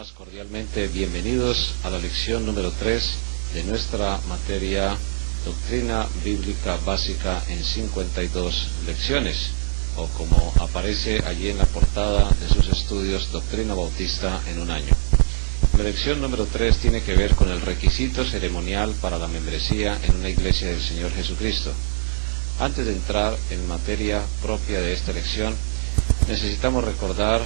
más cordialmente bienvenidos a la lección número 3 de nuestra materia Doctrina Bíblica Básica en 52 lecciones, o como aparece allí en la portada de sus estudios, Doctrina Bautista en un año. La lección número 3 tiene que ver con el requisito ceremonial para la membresía en una iglesia del Señor Jesucristo. Antes de entrar en materia propia de esta lección, necesitamos recordar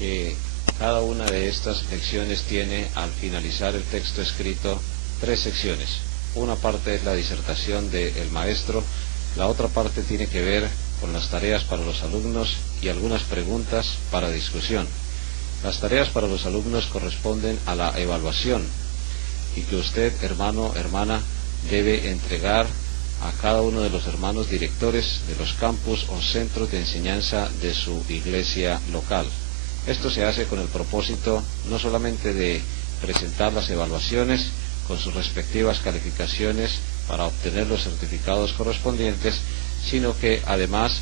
que cada una de estas lecciones tiene, al finalizar el texto escrito, 3 secciones. Una parte es la disertación del maestro, la otra parte tiene que ver con las tareas para los alumnos y algunas preguntas para discusión. Las tareas para los alumnos corresponden a la evaluación y que usted, hermano, hermana, debe entregar a cada uno de los hermanos directores de los campus o centros de enseñanza de su iglesia local. Esto se hace con el propósito no solamente de presentar las evaluaciones con sus respectivas calificaciones para obtener los certificados correspondientes, sino que además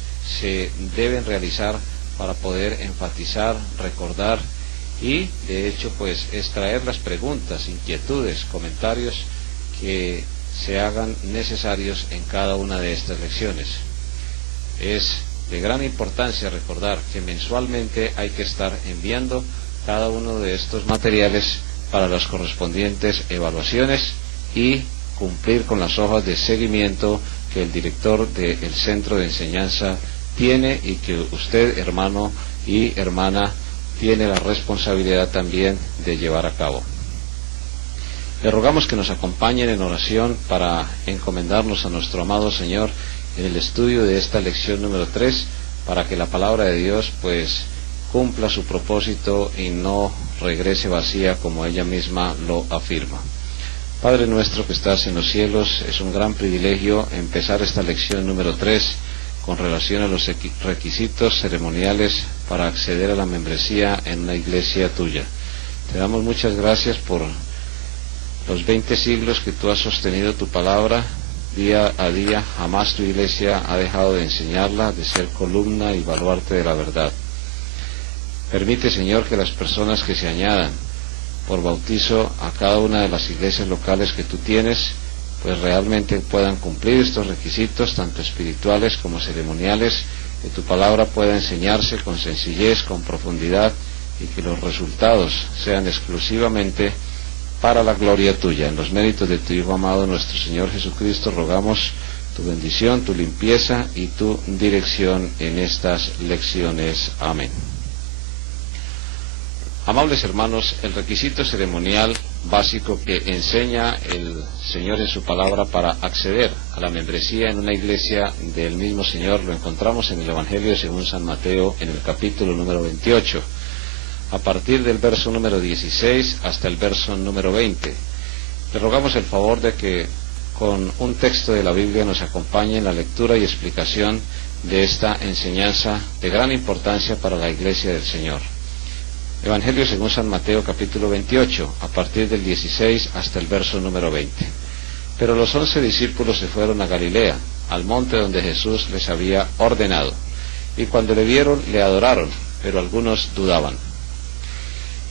se deben realizar para poder enfatizar, recordar y de hecho pues extraer las preguntas, inquietudes, comentarios que se hagan necesarios en cada una de estas lecciones. Es de gran importancia recordar que mensualmente hay que estar enviando cada uno de estos materiales para las correspondientes evaluaciones y cumplir con las hojas de seguimiento que el director del centro de enseñanza tiene y que usted, hermano y hermana, tiene la responsabilidad también de llevar a cabo. Le rogamos que nos acompañen en oración para encomendarnos a nuestro amado Señor en el estudio de esta lección número 3, para que la palabra de Dios pues cumpla su propósito y no regrese vacía como ella misma lo afirma. Padre nuestro que estás en los cielos, es un gran privilegio empezar esta lección número 3 con relación a los requisitos ceremoniales para acceder a la membresía en una iglesia tuya. Te damos muchas gracias por los 20 siglos que tú has sostenido tu palabra día a día. Jamás tu iglesia ha dejado de enseñarla, de ser columna y baluarte de la verdad. Permite, Señor, que las personas que se añadan por bautizo a cada una de las iglesias locales que tú tienes, pues realmente puedan cumplir estos requisitos, tanto espirituales como ceremoniales, que tu palabra pueda enseñarse con sencillez, con profundidad, y que los resultados sean exclusivamente para la gloria tuya. En los méritos de tu Hijo amado, nuestro Señor Jesucristo, rogamos tu bendición, tu limpieza y tu dirección en estas lecciones. Amén. Amables hermanos, el requisito ceremonial básico que enseña el Señor en su palabra para acceder a la membresía en una iglesia del mismo Señor lo encontramos en el Evangelio según San Mateo, en el capítulo número 28. A partir del verso número 16 hasta el verso número 20. Le rogamos el favor de que con un texto de la Biblia nos acompañe en la lectura y explicación de esta enseñanza de gran importancia para la iglesia del Señor. Evangelio según San Mateo capítulo 28, a partir del 16 hasta el verso número 20. Pero los 11 discípulos se fueron a Galilea, al monte donde Jesús les había ordenado, y cuando le vieron le adoraron, pero algunos dudaban.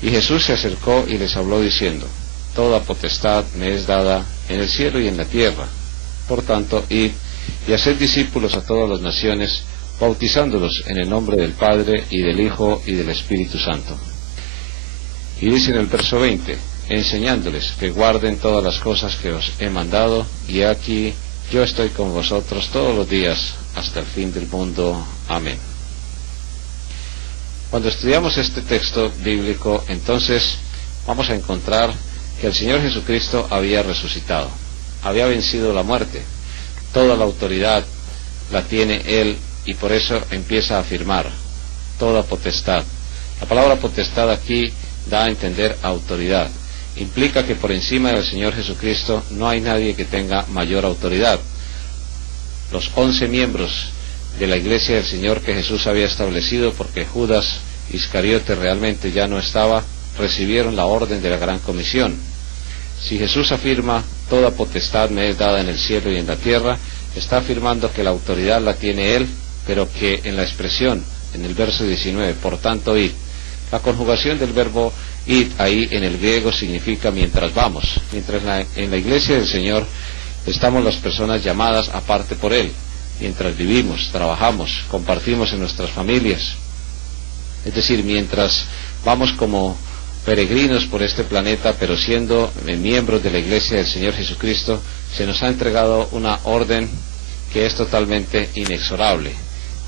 Y Jesús se acercó y les habló diciendo: Toda potestad me es dada en el cielo y en la tierra. Por tanto, id y haced discípulos a todas las naciones, bautizándolos en el nombre del Padre, y del Hijo, y del Espíritu Santo. Y dice en el verso 20, enseñándoles que guarden todas las cosas que os he mandado, y aquí yo estoy con vosotros todos los días, hasta el fin del mundo. Amén. Cuando estudiamos este texto bíblico, entonces vamos a encontrar que el Señor Jesucristo había resucitado, había vencido la muerte. Toda la autoridad la tiene Él, y por eso empieza a afirmar toda potestad. La palabra potestad aquí da a entender autoridad. Implica que por encima del Señor Jesucristo no hay nadie que tenga mayor autoridad. Los 11 miembros de la iglesia del Señor que Jesús había establecido, porque Judas Iscariote realmente ya no estaba, recibieron la orden de la gran comisión. Si Jesús afirma toda potestad me es dada en el cielo y en la tierra, está afirmando que la autoridad la tiene Él, pero que en la expresión, en el verso 19, por tanto id, la conjugación del verbo Id ahí en el griego significa mientras vamos. Mientras en la iglesia del Señor estamos las personas llamadas aparte por Él. Mientras vivimos, trabajamos, compartimos en nuestras familias. Es decir, mientras vamos como peregrinos por este planeta, pero siendo miembros de la iglesia del Señor Jesucristo, se nos ha entregado una orden que es totalmente inexorable: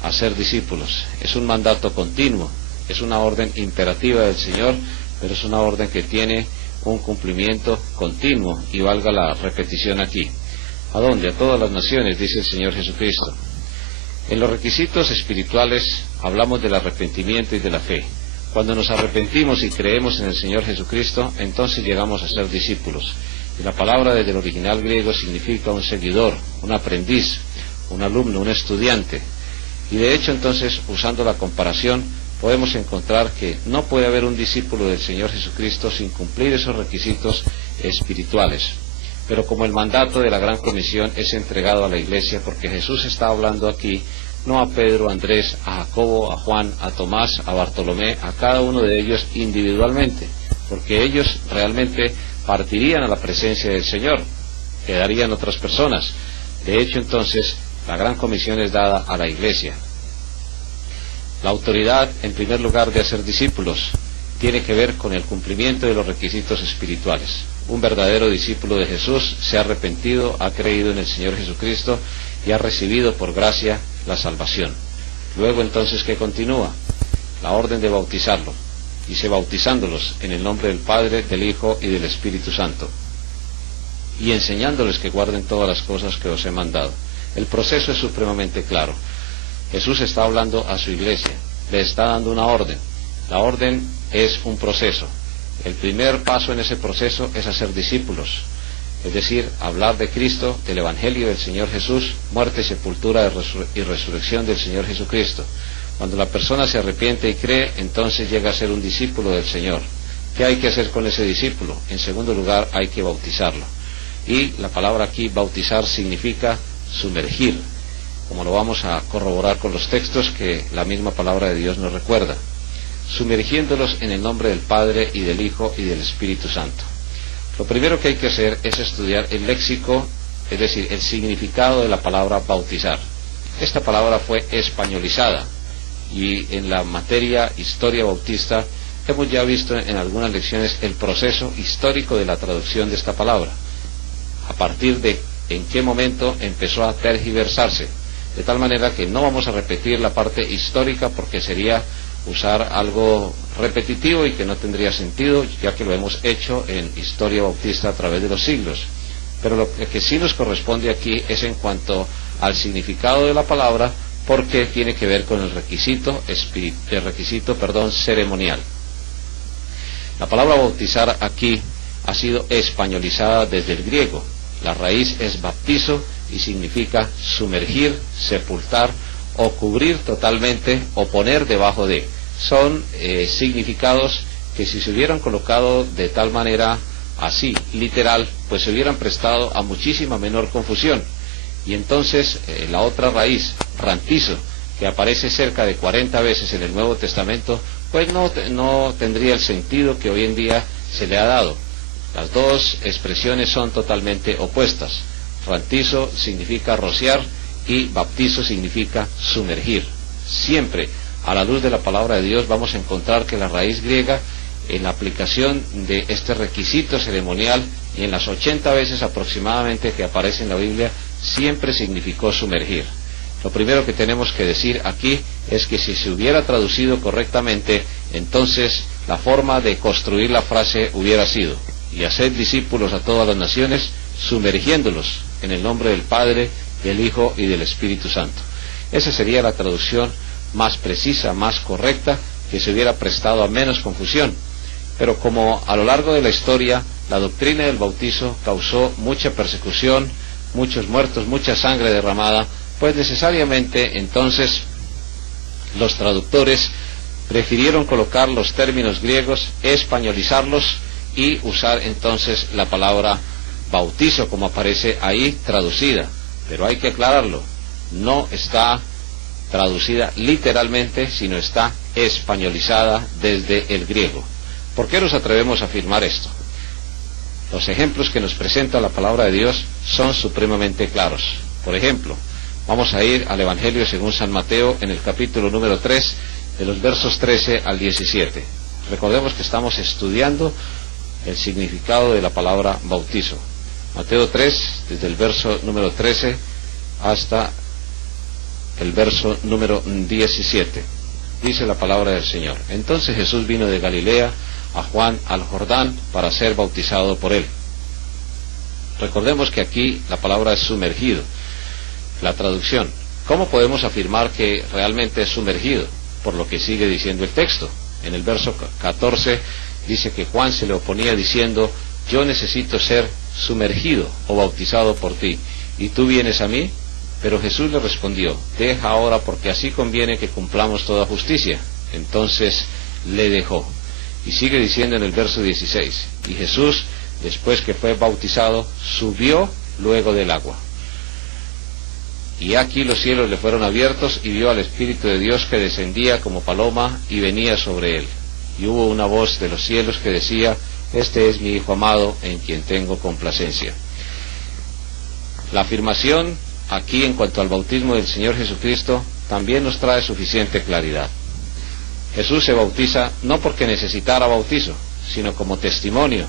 hacer discípulos. Es un mandato continuo, es una orden imperativa del Señor, pero es una orden que tiene un cumplimiento continuo, y valga la repetición aquí. ¿A dónde? A todas las naciones, dice el Señor Jesucristo. En los requisitos espirituales hablamos del arrepentimiento y de la fe. Cuando nos arrepentimos y creemos en el Señor Jesucristo, entonces llegamos a ser discípulos. Y la palabra desde el original griego significa un seguidor, un aprendiz, un alumno, un estudiante. Y de hecho, entonces, usando la comparación, podemos encontrar que no puede haber un discípulo del Señor Jesucristo sin cumplir esos requisitos espirituales. Pero como el mandato de la Gran Comisión es entregado a la Iglesia, porque Jesús está hablando aquí no a Pedro, a Andrés, a Jacobo, a Juan, a Tomás, a Bartolomé, a cada uno de ellos individualmente, porque ellos realmente partirían a la presencia del Señor, quedarían otras personas. De hecho, entonces, la Gran Comisión es dada a la Iglesia. La autoridad, en primer lugar, de hacer discípulos tiene que ver con el cumplimiento de los requisitos espirituales. Un verdadero discípulo de Jesús se ha arrepentido, ha creído en el Señor Jesucristo y ha recibido por gracia la salvación. Luego, entonces, ¿qué continúa? La orden de bautizarlo. Dice: bautizándolos en el nombre del Padre, del Hijo y del Espíritu Santo, y enseñándoles que guarden todas las cosas que os he mandado. El proceso es supremamente claro. Jesús está hablando a su iglesia, le está dando una orden. La orden es un proceso. El primer paso en ese proceso es hacer discípulos, es decir, hablar de Cristo, del Evangelio del Señor Jesús, muerte, sepultura y resurrección del Señor Jesucristo. Cuando la persona se arrepiente y cree, entonces llega a ser un discípulo del Señor. ¿Qué hay que hacer con ese discípulo? En segundo lugar, hay que bautizarlo. Y la palabra aquí, bautizar, significa sumergir, como lo vamos a corroborar con los textos que la misma palabra de Dios nos recuerda. Sumergiéndolos en el nombre del Padre y del Hijo y del Espíritu Santo. Lo primero que hay que hacer es estudiar el léxico, es decir, el significado de la palabra bautizar. Esta palabra fue españolizada, y en la materia historia bautista hemos ya visto en algunas lecciones el proceso histórico de la traducción de esta palabra, a partir de en qué momento empezó a tergiversarse, de tal manera que no vamos a repetir la parte histórica porque sería usar algo repetitivo y que no tendría sentido, ya que lo hemos hecho en historia bautista a través de los siglos. Pero lo que sí nos corresponde aquí es en cuanto al significado de la palabra, porque tiene que ver con el requisito ceremonial. La palabra bautizar aquí ha sido españolizada desde el griego. La raíz es baptizo y significa sumergir, sepultar o cubrir totalmente o poner debajo de. Son significados que, si se hubieran colocado de tal manera así, literal, pues se hubieran prestado a muchísima menor confusión. Y entonces la otra raíz, rantizo, que aparece cerca de 40 veces en el Nuevo Testamento, pues no tendría el sentido que hoy en día se le ha dado. Las dos expresiones son totalmente opuestas. Rantizo significa rociar y baptizo significa sumergir. Siempre, a la luz de la palabra de Dios, vamos a encontrar que la raíz griega, en la aplicación de este requisito ceremonial, y en las 80 veces aproximadamente que aparece en la Biblia, siempre significó sumergir. Lo primero que tenemos que decir aquí es que si se hubiera traducido correctamente, entonces la forma de construir la frase hubiera sido: y haced discípulos a todas las naciones, sumergiéndolos en el nombre del Padre, del Hijo y del Espíritu Santo. Esa sería la traducción más precisa, más correcta, que se hubiera prestado a menos confusión. Pero como a lo largo de la historia la doctrina del bautizo causó mucha persecución, muchos muertos, mucha sangre derramada, pues necesariamente entonces los traductores prefirieron colocar los términos griegos, españolizarlos y usar entonces la palabra bautizo como aparece ahí traducida. Pero hay que aclararlo, no está traducida literalmente, sino está españolizada desde el griego. ¿Por qué nos atrevemos a afirmar esto? Los ejemplos que nos presenta la palabra de Dios son supremamente claros. Por ejemplo, vamos a ir al Evangelio según San Mateo en el capítulo número 3, de los versos 13 al 17. Recordemos que estamos estudiando el significado de la palabra bautizo. Mateo 3, desde el verso número 13 hasta el verso número 17. Dice la palabra del Señor: Entonces Jesús vino de Galilea a Juan al Jordán para ser bautizado por él. Recordemos que aquí la palabra es sumergido. La traducción: ¿cómo podemos afirmar que realmente es sumergido? Por lo que sigue diciendo el texto. En el verso 14 dice que Juan se le oponía diciendo: yo necesito ser sumergido o bautizado por ti, ¿y tú vienes a mí? Pero Jesús le respondió: deja ahora, porque así conviene que cumplamos toda justicia. Entonces le dejó. Y sigue diciendo en el verso 16: y Jesús, después que fue bautizado, subió luego del agua. Y aquí los cielos le fueron abiertos, y vio al Espíritu de Dios que descendía como paloma y venía sobre él. Y hubo una voz de los cielos que decía: este es mi Hijo amado, en quien tengo complacencia. La afirmación aquí en cuanto al bautismo del Señor Jesucristo también nos trae suficiente claridad. Jesús se bautiza no porque necesitara bautizo, sino como testimonio,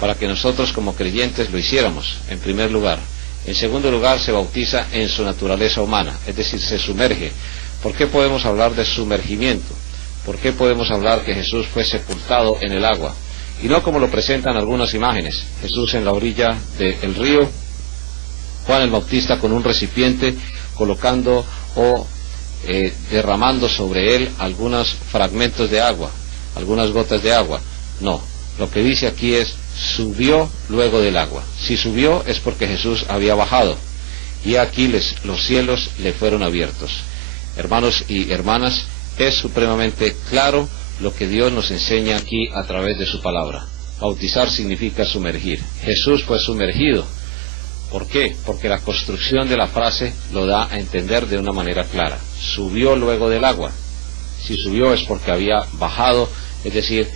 para que nosotros como creyentes lo hiciéramos, en primer lugar. En segundo lugar, se bautiza en su naturaleza humana, es decir, se sumerge. ¿Por qué podemos hablar de sumergimiento? ¿Por qué podemos hablar que Jesús fue sepultado en el agua? Y no como lo presentan algunas imágenes: Jesús en la orilla del río, Juan el Bautista con un recipiente colocando o derramando sobre él algunos fragmentos de agua, algunas gotas de agua. No, lo que dice aquí es: subió luego del agua. Si subió es porque Jesús había bajado, y aquí los cielos le fueron abiertos. Hermanos y hermanas, es supremamente claro lo que Dios nos enseña aquí a través de su palabra. Bautizar significa sumergir. Jesús fue sumergido. ¿Por qué? Porque la construcción de la frase lo da a entender de una manera clara. Subió luego del agua. Si subió es porque había bajado, es decir,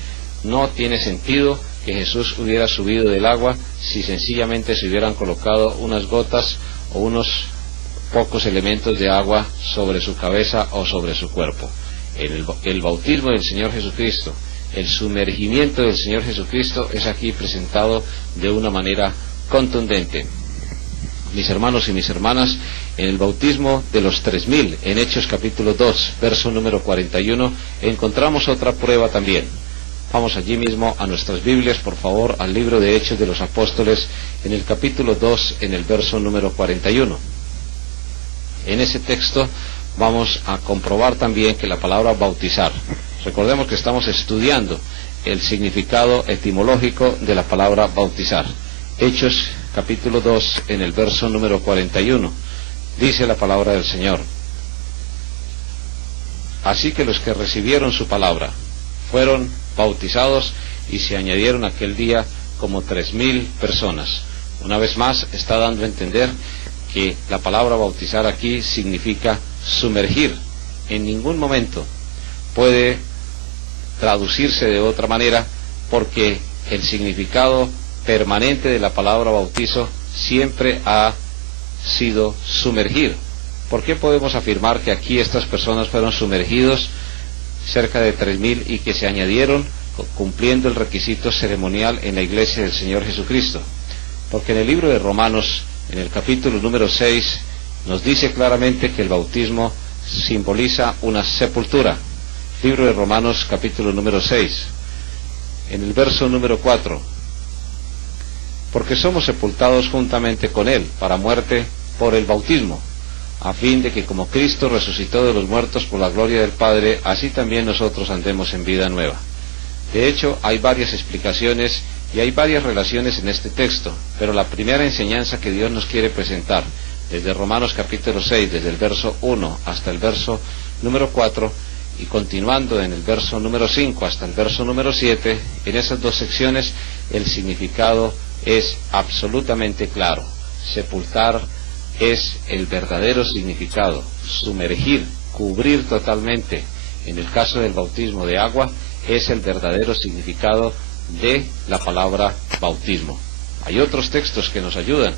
no tiene sentido que Jesús hubiera subido del agua si sencillamente se hubieran colocado unas gotas o unos pocos elementos de agua sobre su cabeza o sobre su cuerpo. El bautismo del Señor Jesucristo, el sumergimiento del Señor Jesucristo es aquí presentado de una manera contundente. Mis hermanos y mis hermanas, en el bautismo de los 3000, en Hechos capítulo 2, verso número 41, encontramos otra prueba también. Vamos allí mismo a nuestras Biblias, por favor, al libro de Hechos de los Apóstoles, en el capítulo 2, en el verso número 41. En ese texto vamos a comprobar también que la palabra bautizar, recordemos que estamos estudiando el significado etimológico de la palabra bautizar. Hechos capítulo 2, en el verso número 41, dice la palabra del Señor: así que los que recibieron su palabra fueron bautizados, y se añadieron aquel día como 3000 personas. Una vez más está dando a entender que la palabra bautizar aquí significa sumergir. En ningún momento puede traducirse de otra manera, porque el significado permanente de la palabra bautizo siempre ha sido sumergir. ¿Por qué podemos afirmar que aquí estas personas fueron sumergidos, cerca de 3000, y que se añadieron cumpliendo el requisito ceremonial en la iglesia del Señor Jesucristo? Porque en el libro de Romanos, en el capítulo número 6, nos dice claramente que el bautismo simboliza una sepultura. Libro de Romanos capítulo número 6, en el verso número 4: porque somos sepultados juntamente con él para muerte por el bautismo, a fin de que como Cristo resucitó de los muertos por la gloria del Padre, así también nosotros andemos en vida nueva. De hecho, hay varias explicaciones y hay varias relaciones en este texto, pero la primera enseñanza que Dios nos quiere presentar, desde Romanos capítulo 6, desde el verso 1 hasta el verso número 4, y continuando en el verso número 5 hasta el verso número 7, en esas dos secciones el significado es absolutamente claro. Sepultar es el verdadero significado. Sumergir, cubrir totalmente. En el caso del bautismo de agua, es el verdadero significado de la palabra bautismo. Hay otros textos que nos ayudan.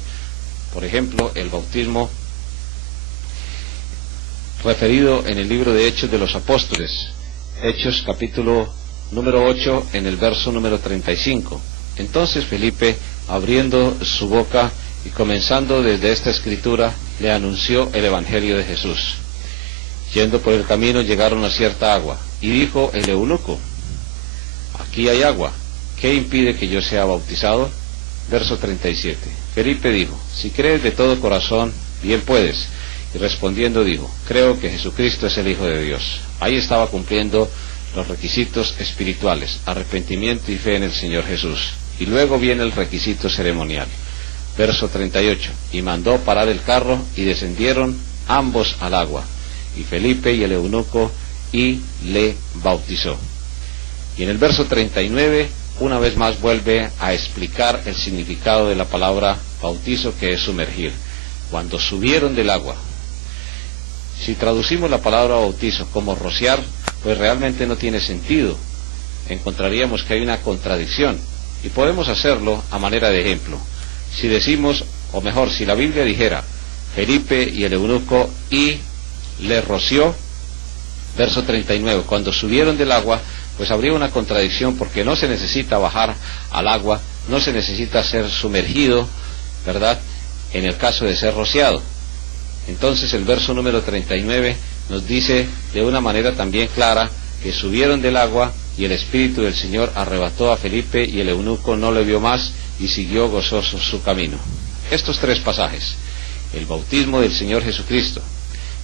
Por ejemplo, el bautismo referido en el libro de Hechos de los Apóstoles, Hechos capítulo número 8, en el verso número 35. Entonces Felipe, abriendo su boca y comenzando desde esta escritura, le anunció el Evangelio de Jesús. Yendo por el camino llegaron a cierta agua, y dijo el eunuco: aquí hay agua, ¿qué impide que yo sea bautizado? Verso 37. Felipe dijo: si crees de todo corazón, bien puedes. Y respondiendo dijo: creo que Jesucristo es el Hijo de Dios. Ahí estaba cumpliendo los requisitos espirituales: arrepentimiento y fe en el Señor Jesús. Y luego viene el requisito ceremonial. Verso 38. Y mandó parar el carro, y descendieron ambos al agua, y Felipe y el eunuco, y le bautizó. Y en el verso 39, una vez más vuelve a explicar el significado de la palabra bautizo, que es sumergir. Cuando subieron del agua. Si traducimos la palabra bautizo como rociar, pues realmente no tiene sentido. Encontraríamos que hay una contradicción, y podemos hacerlo a manera de ejemplo. Si decimos, o mejor, si la Biblia dijera: Felipe y el eunuco y le roció, verso 39, cuando subieron del agua, pues habría una contradicción, porque no se necesita bajar al agua, no se necesita ser sumergido, ¿verdad?, en el caso de ser rociado. Entonces el verso número 39 nos dice de una manera también clara que subieron del agua, y el Espíritu del Señor arrebató a Felipe, y el eunuco no le vio más, y siguió gozoso su camino. Estos tres pasajes: el bautismo del Señor Jesucristo,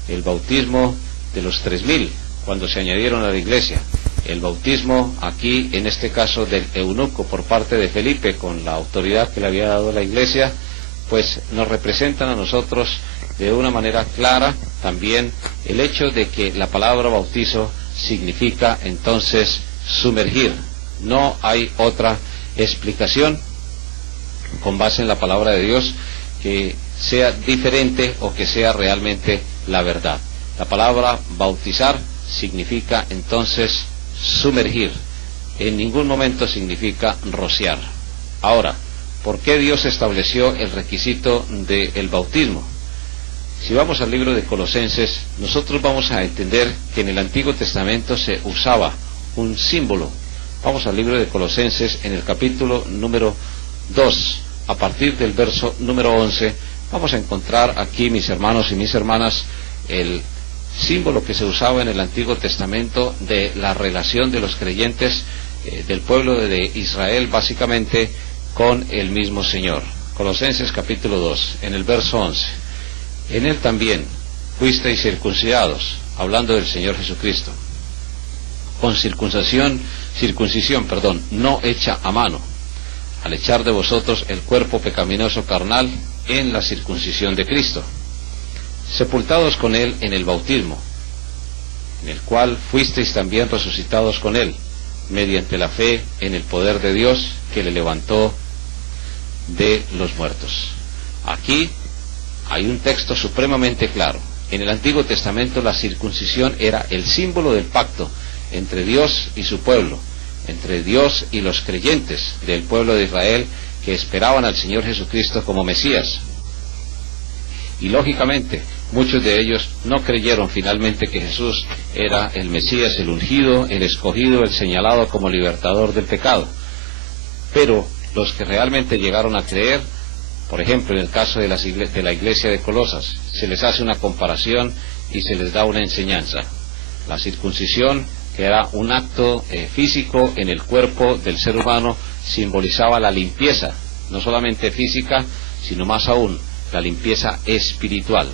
el bautismo de los 3000 cuando se añadieron a la iglesia, el bautismo aquí en este caso del eunuco por parte de Felipe con la autoridad que le había dado la iglesia, pues nos representan a nosotros de una manera clara también el hecho de que la palabra bautizo significa entonces sumergir. No hay otra explicación con base en la palabra de Dios que sea diferente o que sea realmente la verdad. La palabra bautizar significa entonces sumergir, en ningún momento significa rociar. Ahora, ¿por qué Dios estableció el requisito del bautismo? Si vamos al libro de Colosenses, nosotros vamos a entender que en el Antiguo Testamento se usaba un símbolo. Vamos al libro de Colosenses en el capítulo número 2, a partir del verso número 11, vamos a encontrar aquí, mis hermanos y mis hermanas, el símbolo que se usaba en el Antiguo Testamento de la relación de los creyentes del pueblo de Israel básicamente con el mismo Señor. Colosenses capítulo 2, en el verso 11. En él también fuisteis circuncidados, hablando del Señor Jesucristo, con circuncisión, no hecha a mano, al echar de vosotros el cuerpo pecaminoso carnal en la circuncisión de Cristo, sepultados con él en el bautismo, en el cual fuisteis también resucitados con él, mediante la fe en el poder de Dios que le levantó de los muertos. Aquí hay un texto supremamente claro. En el Antiguo Testamento la circuncisión era el símbolo del pacto entre Dios y su pueblo, entre Dios y los creyentes del pueblo de Israel que esperaban al Señor Jesucristo como Mesías. Y lógicamente, muchos de ellos no creyeron finalmente que Jesús era el Mesías, el ungido, el escogido, el señalado como libertador del pecado. Pero los que realmente llegaron a creer, por ejemplo, en el caso de la iglesia de Colosas, se les hace una comparación y se les da una enseñanza. La circuncisión, que era un acto físico en el cuerpo del ser humano, simbolizaba la limpieza, no solamente física, sino más aún, la limpieza espiritual.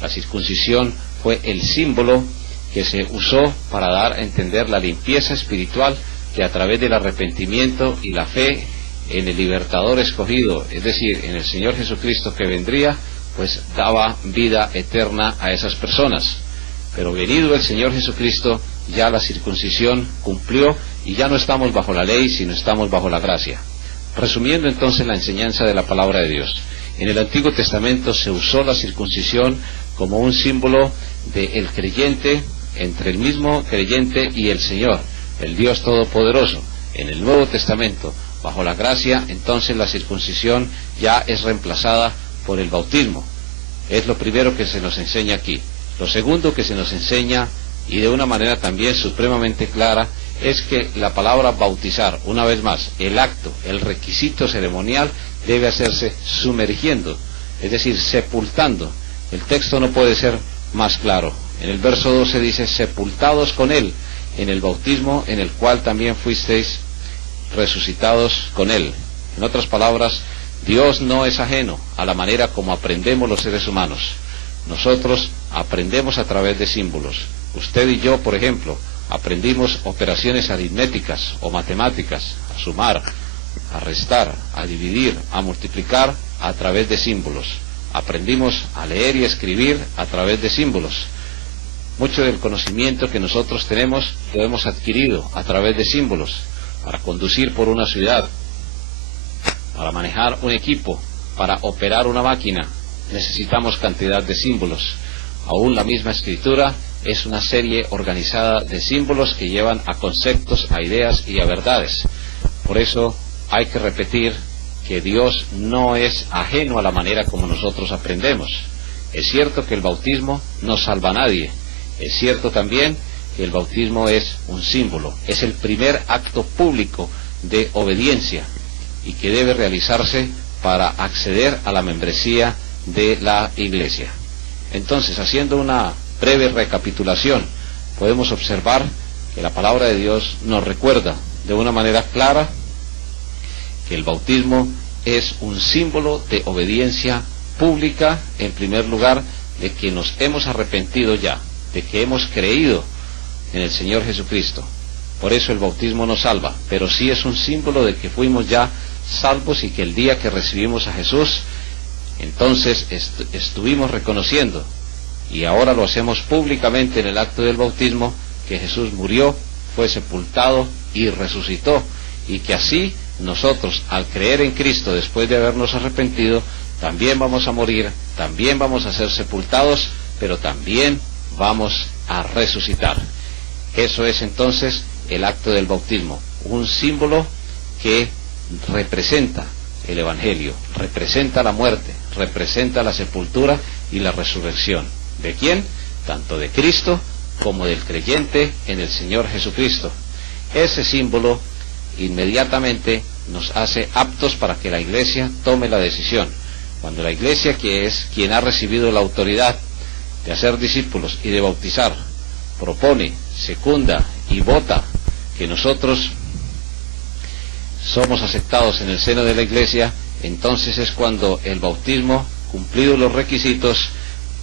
La circuncisión fue el símbolo que se usó para dar a entender la limpieza espiritual que a través del arrepentimiento y la fe en el libertador escogido, es decir, en el Señor Jesucristo que vendría, pues daba vida eterna a esas personas. Pero venido el Señor Jesucristo, ya la circuncisión cumplió y ya no estamos bajo la ley, sino estamos bajo la gracia. Resumiendo entonces la enseñanza de la palabra de Dios, en el Antiguo Testamento se usó la circuncisión como un símbolo del creyente, entre el mismo creyente y el Señor, el Dios Todopoderoso. En el Nuevo Testamento, bajo la gracia, entonces la circuncisión ya es reemplazada por el bautismo. Es lo primero que se nos enseña aquí. Lo segundo que se nos enseña, y de una manera también supremamente clara, es que la palabra bautizar, una vez más, el acto, el requisito ceremonial, debe hacerse sumergiendo, es decir, sepultando. El texto no puede ser más claro. En el verso 12 dice, sepultados con Él, en el bautismo en el cual también fuisteis resucitados con Él. En otras palabras, Dios no es ajeno a la manera como aprendemos los seres humanos. Nosotros aprendemos a través de símbolos. Usted y yo, por ejemplo, aprendimos operaciones aritméticas o matemáticas, a sumar, a restar, a dividir, a multiplicar a través de símbolos. Aprendimos a leer y escribir a través de símbolos. Mucho del conocimiento que nosotros tenemos lo hemos adquirido a través de símbolos. Para conducir por una ciudad, para manejar un equipo, para operar una máquina, necesitamos cantidad de símbolos. Aún la misma escritura es una serie organizada de símbolos que llevan a conceptos, a ideas y a verdades. Por eso hay que repetir que Dios no es ajeno a la manera como nosotros aprendemos. Es cierto que el bautismo no salva a nadie. Es cierto también que el bautismo es un símbolo, es el primer acto público de obediencia y que debe realizarse para acceder a la membresía de la Iglesia. Entonces, haciendo una breve recapitulación, podemos observar que la palabra de Dios nos recuerda de una manera clara que el bautismo es un símbolo de obediencia pública, en primer lugar, de que nos hemos arrepentido ya, de que hemos creído en el Señor Jesucristo. Por eso el bautismo no salva, pero sí es un símbolo de que fuimos ya salvos y que el día que recibimos a Jesús, entonces estuvimos reconociendo, y ahora lo hacemos públicamente en el acto del bautismo, que Jesús murió, fue sepultado y resucitó, y que así nosotros, al creer en Cristo después de habernos arrepentido, también vamos a morir, también vamos a ser sepultados, pero también vamos a resucitar. Eso es entonces el acto del bautismo, un símbolo que representa el Evangelio, representa la muerte, representa la sepultura y la resurrección. ¿De quién? Tanto de Cristo como del creyente en el Señor Jesucristo. Ese símbolo inmediatamente nos hace aptos para que la Iglesia tome la decisión. Cuando la Iglesia, que es quien ha recibido la autoridad de hacer discípulos y de bautizar, propone, secunda y vota que nosotros somos aceptados en el seno de la Iglesia, entonces es cuando el bautismo, cumplidos los requisitos,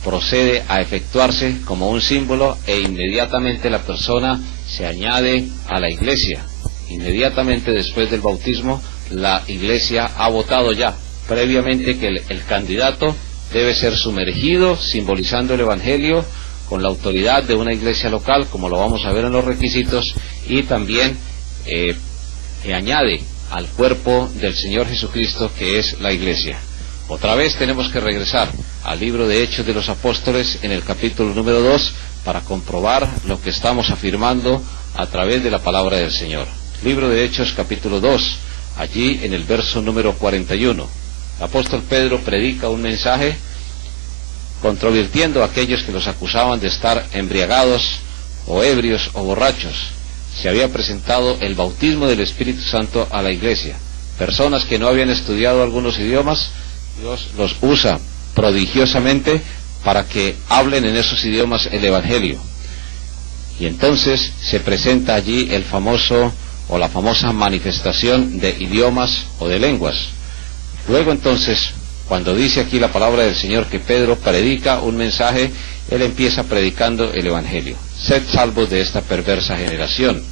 procede a efectuarse como un símbolo e inmediatamente la persona se añade a la Iglesia. Inmediatamente después del bautismo, la Iglesia ha votado ya previamente que el candidato debe ser sumergido, simbolizando el Evangelio, con la autoridad de una iglesia local, como lo vamos a ver en los requisitos, y también añade al cuerpo del Señor Jesucristo, que es la Iglesia. Otra vez tenemos que regresar al libro de Hechos de los Apóstoles, en el capítulo número 2, para comprobar lo que estamos afirmando a través de la palabra del Señor. Libro de Hechos, capítulo 2, allí en el verso número 41. El apóstol Pedro predica un mensaje controvirtiendo a aquellos que los acusaban de estar embriagados, o ebrios, o borrachos. Se había presentado el bautismo del Espíritu Santo a la iglesia. Personas que no habían estudiado algunos idiomas, Dios los usa prodigiosamente para que hablen en esos idiomas el Evangelio. Y entonces se presenta allí el famoso o la famosa manifestación de idiomas o de lenguas. Luego entonces, cuando dice aquí la palabra del Señor que Pedro predica un mensaje, él empieza predicando el Evangelio. Sed salvos de esta perversa generación.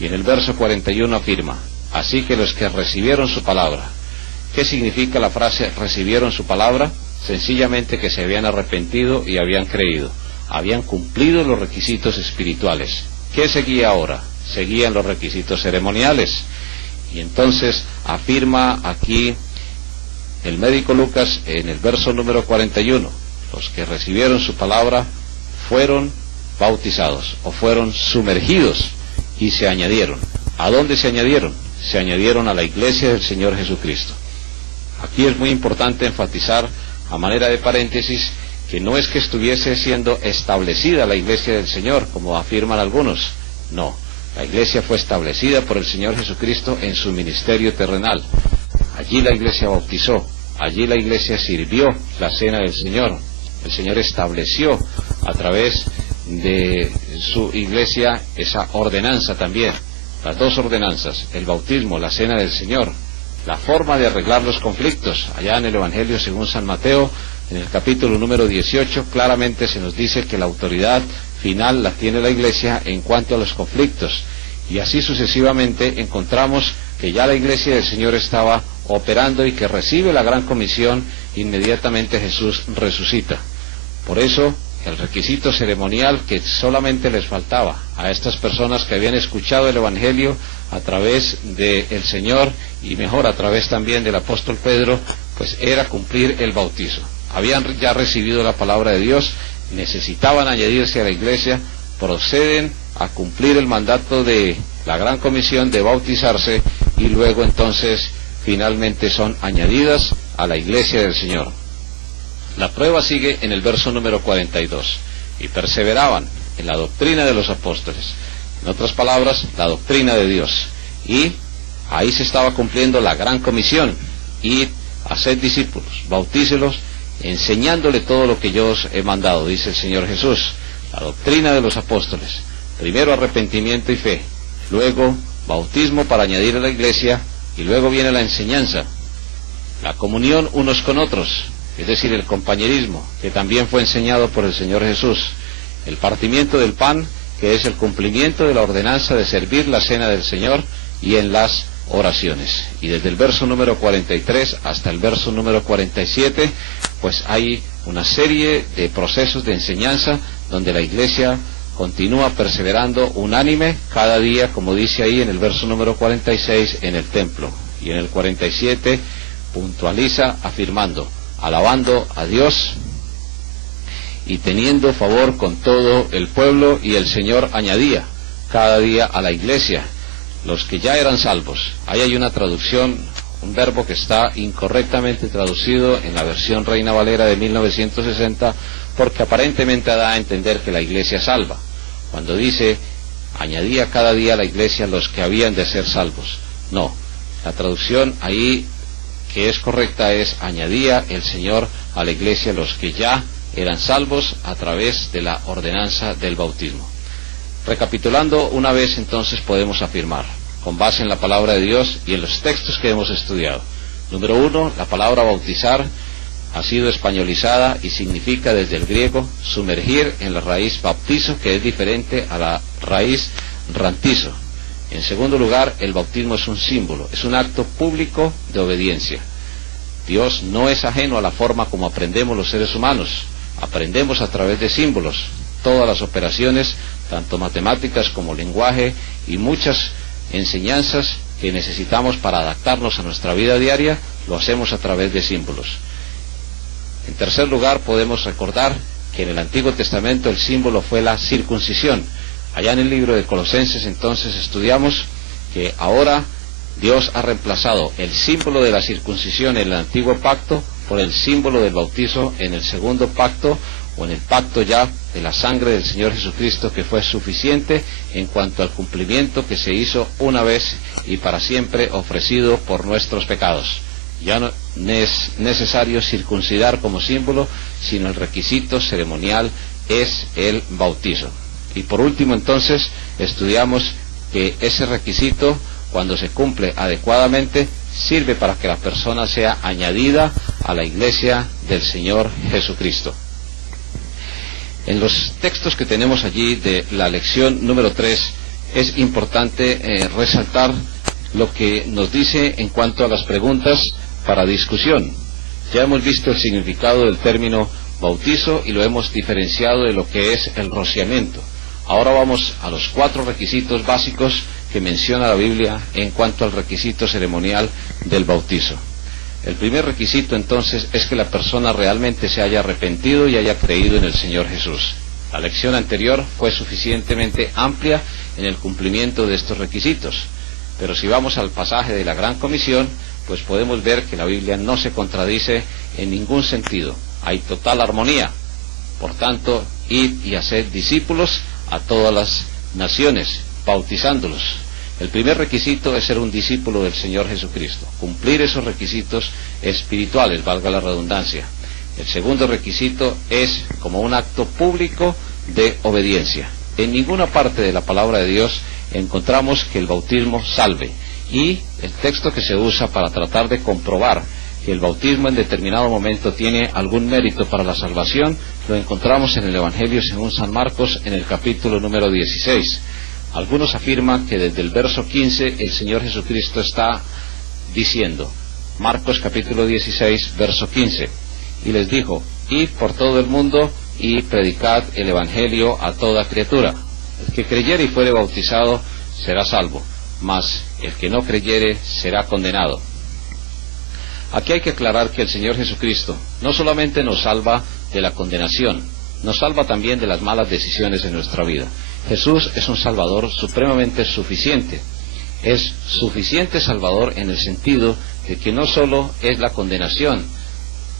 Y en el verso 41 afirma, así que los que recibieron su palabra. ¿Qué significa la frase recibieron su palabra? Sencillamente que se habían arrepentido y habían creído. Habían cumplido los requisitos espirituales. ¿Qué seguía ahora? Seguían los requisitos ceremoniales. Y entonces afirma aquí el médico Lucas en el verso número 41, los que recibieron su palabra fueron bautizados o fueron sumergidos y se añadieron. ¿A dónde se añadieron? Se añadieron a la iglesia del Señor Jesucristo. Aquí es muy importante enfatizar, a manera de paréntesis, que no es que estuviese siendo establecida la iglesia del Señor, como afirman algunos. No, la iglesia fue establecida por el Señor Jesucristo en su ministerio terrenal. Allí la iglesia bautizó, allí la iglesia sirvió la cena del Señor. El Señor estableció a través de su iglesia esa ordenanza también, las dos ordenanzas, el bautismo, la cena del Señor, la forma de arreglar los conflictos. Allá en el Evangelio según San Mateo, en el capítulo número 18, claramente se nos dice que la autoridad final la tiene la iglesia en cuanto a los conflictos, y así sucesivamente encontramos que ya la iglesia del Señor estaba operando y que recibe la gran comisión. Inmediatamente Jesús resucita. Por eso el requisito ceremonial que solamente les faltaba a estas personas que habían escuchado el Evangelio a través del Señor, y mejor a través también del apóstol Pedro, pues era cumplir el bautizo. Habían ya recibido la palabra de Dios, necesitaban añadirse a la iglesia, proceden a cumplir el mandato de la gran comisión de bautizarse, y luego entonces finalmente son añadidas a la iglesia del Señor. La prueba sigue en el verso número 42. Y perseveraban en la doctrina de los apóstoles. En otras palabras, la doctrina de Dios. Y ahí se estaba cumpliendo la gran comisión. Id, haced discípulos, bautícelos, enseñándole todo lo que yo os he mandado, dice el Señor Jesús. La doctrina de los apóstoles. Primero arrepentimiento y fe. Luego bautismo para añadir a la iglesia. Y luego viene la enseñanza. La comunión unos con otros. Es decir, el compañerismo, que también fue enseñado por el Señor Jesús. El partimiento del pan, que es el cumplimiento de la ordenanza de servir la cena del Señor, y en las oraciones. Y desde el verso número 43 hasta el verso número 47, pues hay una serie de procesos de enseñanza donde la iglesia continúa perseverando unánime cada día, como dice ahí en el verso número 46, en el templo. Y en el 47 puntualiza afirmando: alabando a Dios y teniendo favor con todo el pueblo, y el Señor añadía cada día a la iglesia los que ya eran salvos. Ahí hay una traducción, un verbo que está incorrectamente traducido en la versión Reina Valera de 1960, porque aparentemente da a entender que la iglesia salva, cuando dice añadía cada día a la iglesia los que habían de ser salvos. No, la traducción ahí que es correcta es: añadía el Señor a la iglesia los que ya eran salvos a través de la ordenanza del bautismo. Recapitulando una vez, entonces podemos afirmar, con base en la palabra de Dios y en los textos que hemos estudiado. Número 1, la palabra bautizar ha sido españolizada y significa desde el griego sumergir en la raíz baptizo, que es diferente a la raíz rantizo. En segundo lugar, el bautismo es un símbolo, es un acto público de obediencia. Dios no es ajeno a la forma como aprendemos los seres humanos. Aprendemos a través de símbolos. Todas las operaciones, tanto matemáticas como lenguaje, y muchas enseñanzas que necesitamos para adaptarnos a nuestra vida diaria, lo hacemos a través de símbolos. En tercer lugar, podemos recordar que en el Antiguo Testamento el símbolo fue la circuncisión. Allá en el libro de Colosenses entonces estudiamos que ahora Dios ha reemplazado el símbolo de la circuncisión en el antiguo pacto por el símbolo del bautizo en el segundo pacto, o en el pacto ya de la sangre del Señor Jesucristo, que fue suficiente en cuanto al cumplimiento que se hizo una vez y para siempre, ofrecido por nuestros pecados. Ya no es necesario circuncidar como símbolo, sino el requisito ceremonial es el bautizo. Y por último entonces estudiamos que ese requisito, cuando se cumple adecuadamente, sirve para que la persona sea añadida a la iglesia del Señor Jesucristo. En los textos que tenemos allí de la lección número 3 es importante resaltar lo que nos dice en cuanto a las preguntas para discusión. Ya hemos visto el significado del término bautizo y lo hemos diferenciado de lo que es el rociamiento. Ahora vamos a los 4 requisitos básicos que menciona la Biblia en cuanto al requisito ceremonial del bautizo. El primer requisito entonces es que la persona realmente se haya arrepentido y haya creído en el Señor Jesús. La lección anterior fue suficientemente amplia en el cumplimiento de estos requisitos, pero si vamos al pasaje de la Gran Comisión, pues podemos ver que la Biblia no se contradice en ningún sentido. Hay total armonía. Por tanto, id y haced discípulos a todas las naciones, bautizándolos. El primer requisito es ser un discípulo del Señor Jesucristo, cumplir esos requisitos espirituales, valga la redundancia. El segundo requisito es como un acto público de obediencia. En ninguna parte de la palabra de Dios encontramos que el bautismo salve, y el texto que se usa para tratar de comprobar que el bautismo en determinado momento tiene algún mérito para la salvación, lo encontramos en el Evangelio según San Marcos en el capítulo número 16. Algunos afirman que desde el verso 15 el Señor Jesucristo está diciendo, Marcos capítulo 16, verso 15, y les dijo, id por todo el mundo y predicad el Evangelio a toda criatura. El que creyere y fuere bautizado será salvo, mas el que no creyere será condenado. Aquí hay que aclarar que el Señor Jesucristo no solamente nos salva de la condenación, nos salva también de las malas decisiones en nuestra vida. Jesús es un Salvador supremamente suficiente. Es suficiente Salvador en el sentido de que no solo es la condenación,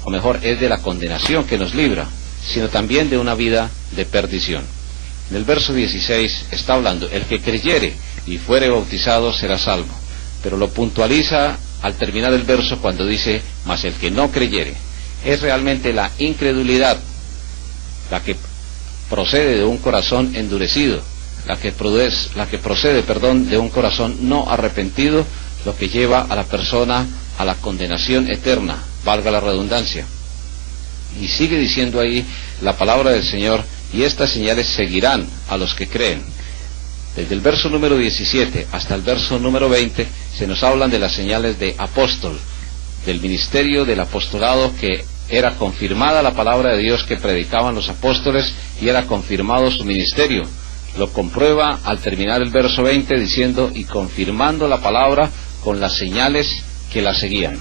o mejor, es de la condenación que nos libra, sino también de una vida de perdición. En el verso 16 está hablando, el que creyere y fuere bautizado será salvo, pero lo puntualiza al terminar el verso cuando dice, mas el que no creyere. Es realmente la incredulidad la que procede de un corazón endurecido, la que procede de un corazón no arrepentido, lo que lleva a la persona a la condenación eterna, valga la redundancia. Y sigue diciendo ahí la palabra del Señor, y estas señales seguirán a los que creen. Desde el verso número 17 hasta el verso número 20 se nos hablan de las señales de apóstol, del ministerio del apostolado, que era confirmada la palabra de Dios que predicaban los apóstoles y era confirmado su ministerio. Lo comprueba al terminar el verso 20 diciendo, y confirmando la palabra con las señales que la seguían.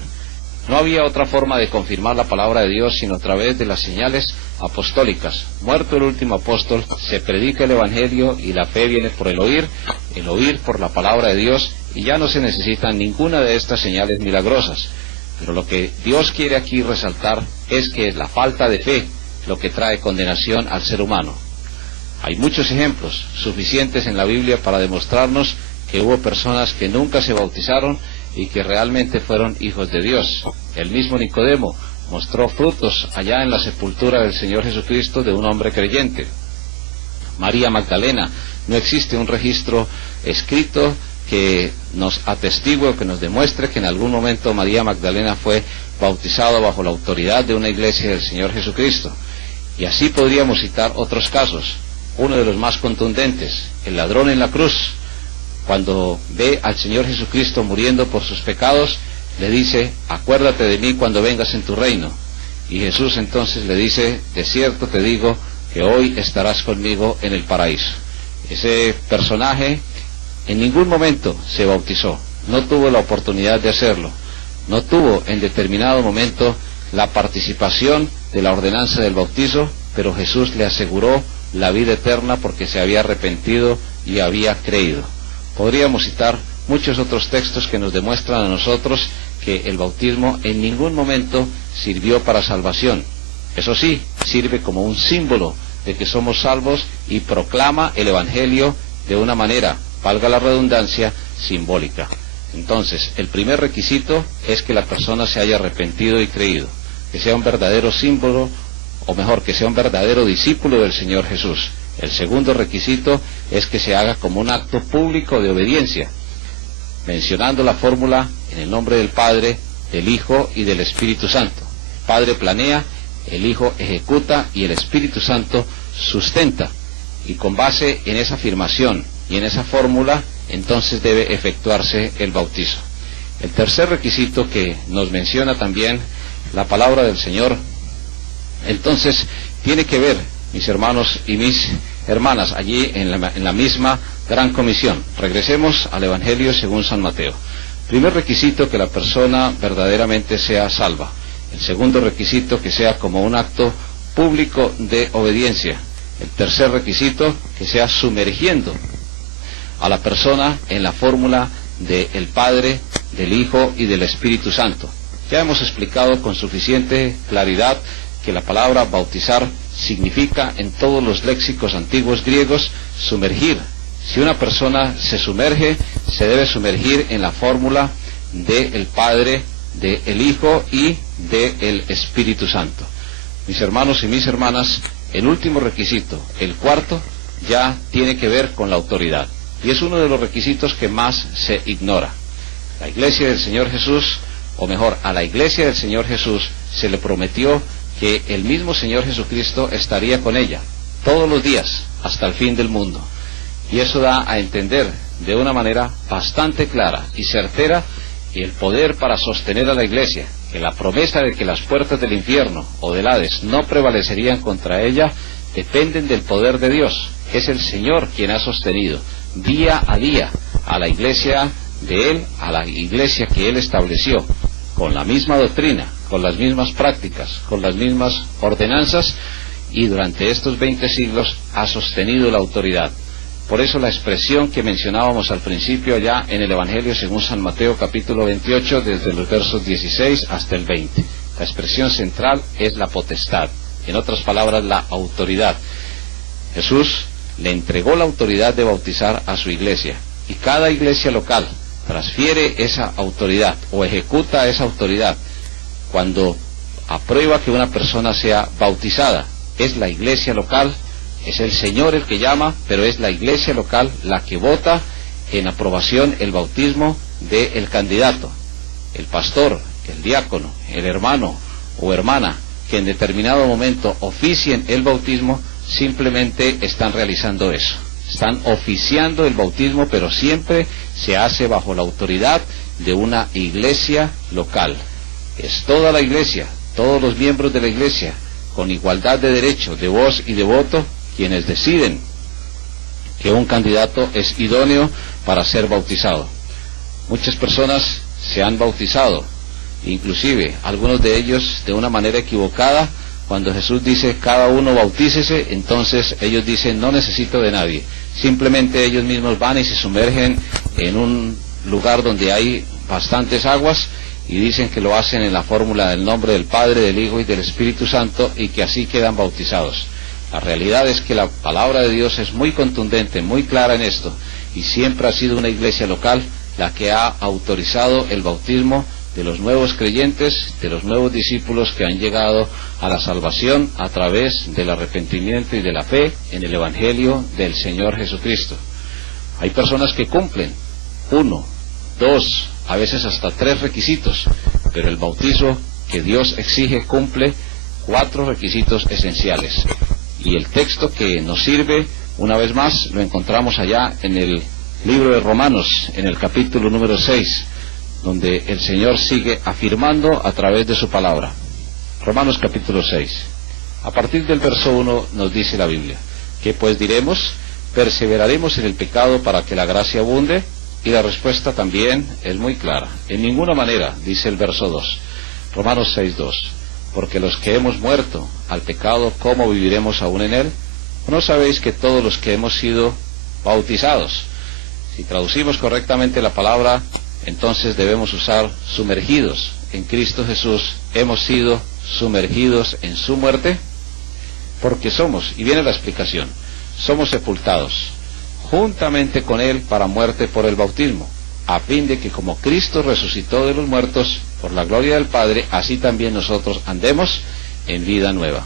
No había otra forma de confirmar la palabra de Dios sino a través de las señales apostólicas. Muerto el último apóstol, se predica el Evangelio y la fe viene por el oír por la palabra de Dios, y ya no se necesitan ninguna de estas señales milagrosas. Pero lo que Dios quiere aquí resaltar es que es la falta de fe lo que trae condenación al ser humano. Hay muchos ejemplos suficientes en la Biblia para demostrarnos que hubo personas que nunca se bautizaron y que realmente fueron hijos de Dios. El mismo Nicodemo mostró frutos allá en la sepultura del Señor Jesucristo de un hombre creyente. María Magdalena, no existe un registro escrito que nos atestigue o que nos demuestre que en algún momento María Magdalena fue bautizada bajo la autoridad de una iglesia del Señor Jesucristo. Y así podríamos citar otros casos. Uno de los más contundentes, el ladrón en la cruz, cuando ve al Señor Jesucristo muriendo por sus pecados, le dice, acuérdate de mí cuando vengas en tu reino. Y Jesús entonces le dice, de cierto te digo que hoy estarás conmigo en el paraíso. Ese personaje en ningún momento se bautizó, no tuvo la oportunidad de hacerlo, no tuvo en determinado momento la participación de la ordenanza del bautizo, pero Jesús le aseguró la vida eterna porque se había arrepentido y había creído. Podríamos citar muchos otros textos que nos demuestran a nosotros que el bautismo en ningún momento sirvió para salvación. Eso sí, sirve como un símbolo de que somos salvos y proclama el Evangelio de una manera, valga la redundancia, simbólica. Entonces, el primer requisito es que la persona se haya arrepentido y creído, que sea un verdadero símbolo, o mejor, que sea un verdadero discípulo del Señor Jesús. El segundo requisito es que se haga como un acto público de obediencia, mencionando la fórmula en el nombre del Padre, del Hijo y del Espíritu Santo. El Padre planea, el Hijo ejecuta y el Espíritu Santo sustenta. Y con base en esa afirmación y en esa fórmula, entonces debe efectuarse el bautizo. El tercer requisito que nos menciona también la palabra del Señor, entonces tiene que ver, mis hermanos y mis hermanas, allí en la misma Gran Comisión. Regresemos al Evangelio según San Mateo. Primer requisito, que la persona verdaderamente sea salva. El segundo requisito, que sea como un acto público de obediencia. El tercer requisito, que sea sumergiendo a la persona en la fórmula del Padre, del Hijo y del Espíritu Santo. Ya hemos explicado con suficiente claridad que la palabra bautizar significa en todos los léxicos antiguos griegos sumergir. Si una persona se sumerge, se debe sumergir en la fórmula del Padre, del Hijo y del Espíritu Santo. Mis hermanos y mis hermanas, el último requisito, el cuarto, ya tiene que ver con la autoridad. Y es uno de los requisitos que más se ignora. La iglesia del Señor Jesús, o mejor, a la iglesia del Señor Jesús se le prometió que el mismo Señor Jesucristo estaría con ella todos los días hasta el fin del mundo. Y eso da a entender de una manera bastante clara y certera el poder para sostener a la iglesia, que la promesa de que las puertas del infierno o del Hades no prevalecerían contra ella dependen del poder de Dios. Es el Señor quien ha sostenido día a día a la iglesia de Él, a la iglesia que Él estableció, con la misma doctrina, con las mismas prácticas, con las mismas ordenanzas, y durante estos 20 siglos ha sostenido la autoridad. Por eso la expresión que mencionábamos al principio allá en el Evangelio según San Mateo capítulo 28, desde los versos 16 hasta el 20. La expresión central es la potestad, en otras palabras, la autoridad. Jesús le entregó la autoridad de bautizar a su iglesia, y cada iglesia local transfiere esa autoridad o ejecuta esa autoridad cuando aprueba que una persona sea bautizada. Es la iglesia local, es el Señor el que llama, pero es la iglesia local la que vota en aprobación el bautismo del candidato. El pastor, el diácono, el hermano o hermana que en determinado momento oficien el bautismo, simplemente están realizando eso. Están oficiando el bautismo, pero siempre se hace bajo la autoridad de una iglesia local. Es toda la iglesia, todos los miembros de la iglesia, con igualdad de derecho, de voz y de voto, quienes deciden que un candidato es idóneo para ser bautizado. Muchas personas se han bautizado, inclusive algunos de ellos de una manera equivocada. Cuando Jesús dice cada uno bautícese, entonces ellos dicen no necesito de nadie. Simplemente ellos mismos van y se sumergen en un lugar donde hay bastantes aguas y dicen que lo hacen en la fórmula del nombre del Padre, del Hijo y del Espíritu Santo, y que así quedan bautizados. La realidad es que la palabra de Dios es muy contundente, muy clara en esto, y siempre ha sido una iglesia local la que ha autorizado el bautismo de los nuevos creyentes, de los nuevos discípulos que han llegado a la salvación a través del arrepentimiento y de la fe en el Evangelio del Señor Jesucristo. Hay personas que cumplen 1, 2, a veces hasta 3 requisitos, pero el bautizo que Dios exige cumple 4 requisitos esenciales. Y el texto que nos sirve, una vez más, lo encontramos allá en el libro de Romanos, en el capítulo número 6, donde el Señor sigue afirmando a través de su palabra. Romanos capítulo 6. A partir del verso 1 nos dice la Biblia: ¿qué pues diremos? ¿Perseveraremos en el pecado para que la gracia abunde? Y la respuesta también es muy clara. En ninguna manera, dice el verso 2. Romanos 6:2. Porque los que hemos muerto al pecado, ¿cómo viviremos aún en él? ¿No sabéis que todos los que hemos sido bautizados? Si traducimos correctamente la palabra, entonces debemos usar sumergidos en Cristo Jesús. Hemos sido sumergidos en su muerte, porque somos, y viene la explicación, somos sepultados juntamente con Él para muerte por el bautismo, a fin de que como Cristo resucitó de los muertos por la gloria del Padre, así también nosotros andemos en vida nueva.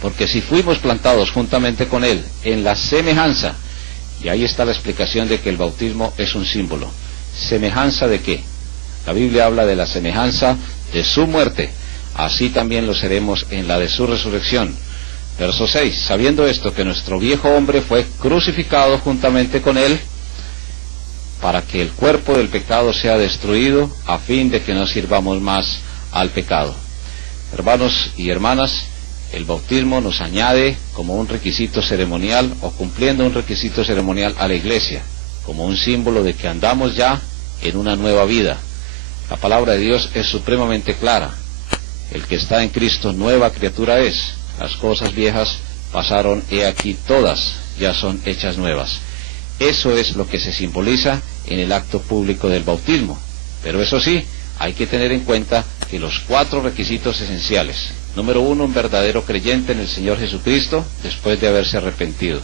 Porque si fuimos plantados juntamente con Él en la semejanza, y ahí está la explicación de que el bautismo es un símbolo. ¿Semejanza de qué? La Biblia habla de la semejanza de su muerte, así también lo seremos en la de su resurrección. Verso 6, sabiendo esto, que nuestro viejo hombre fue crucificado juntamente con él, para que el cuerpo del pecado sea destruido, a fin de que no sirvamos más al pecado. Hermanos y hermanas, el bautismo nos añade como un requisito ceremonial, o cumpliendo un requisito ceremonial a la iglesia, como un símbolo de que andamos ya en una nueva vida. La palabra de Dios es supremamente clara. El que está en Cristo, nueva criatura es. Las cosas viejas pasaron, he aquí todas ya son hechas nuevas. Eso es lo que se simboliza en el acto público del bautismo. Pero eso sí, hay que tener en cuenta que los 4 requisitos esenciales. Número 1, un verdadero creyente en el Señor Jesucristo después de haberse arrepentido.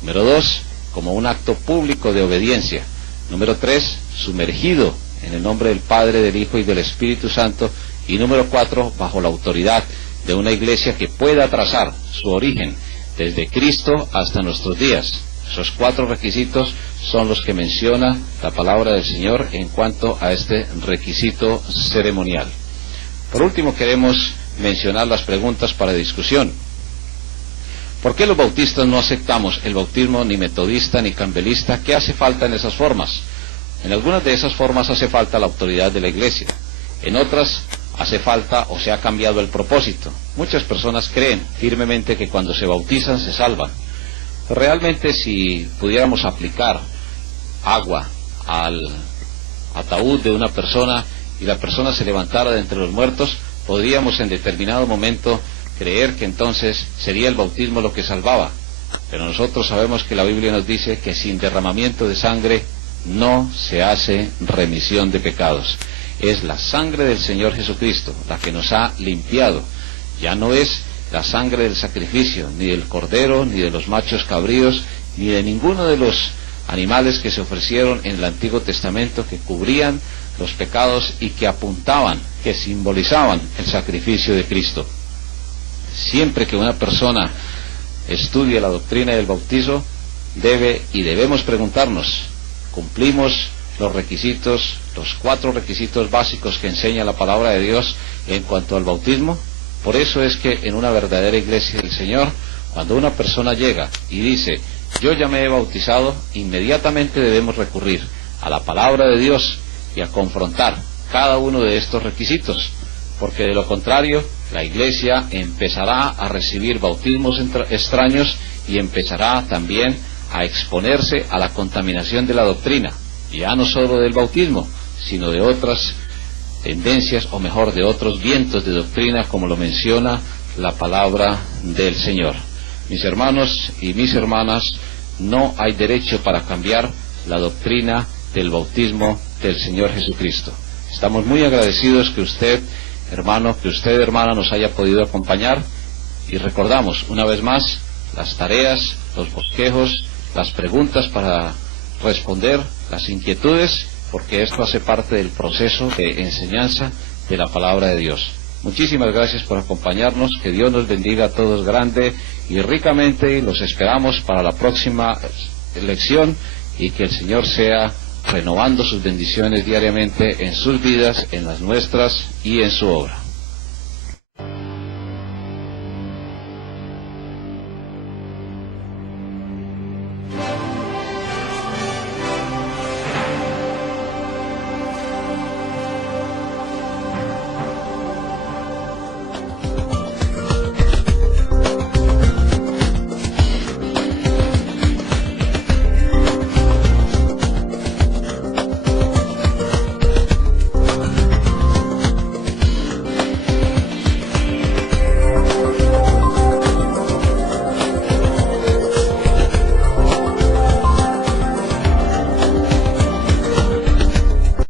Número 2, como un acto público de obediencia. Número 3, sumergido en el nombre del Padre, del Hijo y del Espíritu Santo. Y número 4, bajo la autoridad de una iglesia que pueda trazar su origen desde Cristo hasta nuestros días. Esos 4 requisitos son los que menciona la palabra del Señor en cuanto a este requisito ceremonial. Por último, queremos mencionar las preguntas para discusión. ¿Por qué los bautistas no aceptamos el bautismo ni metodista ni campbelista? ¿Qué hace falta en esas formas? En algunas de esas formas hace falta la autoridad de la iglesia. En otras hace falta o se ha cambiado el propósito. Muchas personas creen firmemente que cuando se bautizan se salvan. Realmente, si pudiéramos aplicar agua al ataúd de una persona y la persona se levantara de entre los muertos, podríamos en determinado momento creer que entonces sería el bautismo lo que salvaba. Pero nosotros sabemos que la Biblia nos dice que sin derramamiento de sangre no se hace remisión de pecados. Es la sangre del Señor Jesucristo la que nos ha limpiado. Ya no es la sangre del sacrificio, ni del cordero, ni de los machos cabríos, ni de ninguno de los animales que se ofrecieron en el Antiguo Testamento, que cubrían los pecados y que apuntaban, que simbolizaban el sacrificio de Cristo. Siempre que una persona estudie la doctrina del bautizo, debemos preguntarnos, ¿cumplimos los requisitos, los 4 requisitos básicos que enseña la palabra de Dios en cuanto al bautismo? Por eso es que en una verdadera iglesia del Señor, cuando una persona llega y dice, yo ya me he bautizado, inmediatamente debemos recurrir a la palabra de Dios y a confrontar cada uno de estos requisitos, porque de lo contrario, la iglesia empezará a recibir bautismos extraños y empezará también a exponerse a la contaminación de la doctrina, ya no solo del bautismo, sino de otras tendencias, o mejor, de otros vientos de doctrina, como lo menciona la palabra del Señor. Mis hermanos y mis hermanas, no hay derecho para cambiar la doctrina del bautismo del Señor Jesucristo. Estamos muy agradecidos que usted, hermano, que usted, hermana, nos haya podido acompañar, y recordamos una vez más las tareas, los bosquejos, las preguntas para responder, las inquietudes, porque esto hace parte del proceso de enseñanza de la palabra de Dios. Muchísimas gracias por acompañarnos, que Dios nos bendiga a todos grande y ricamente, y los esperamos para la próxima lección, y que el Señor sea renovando sus bendiciones diariamente en sus vidas, en las nuestras y en su obra.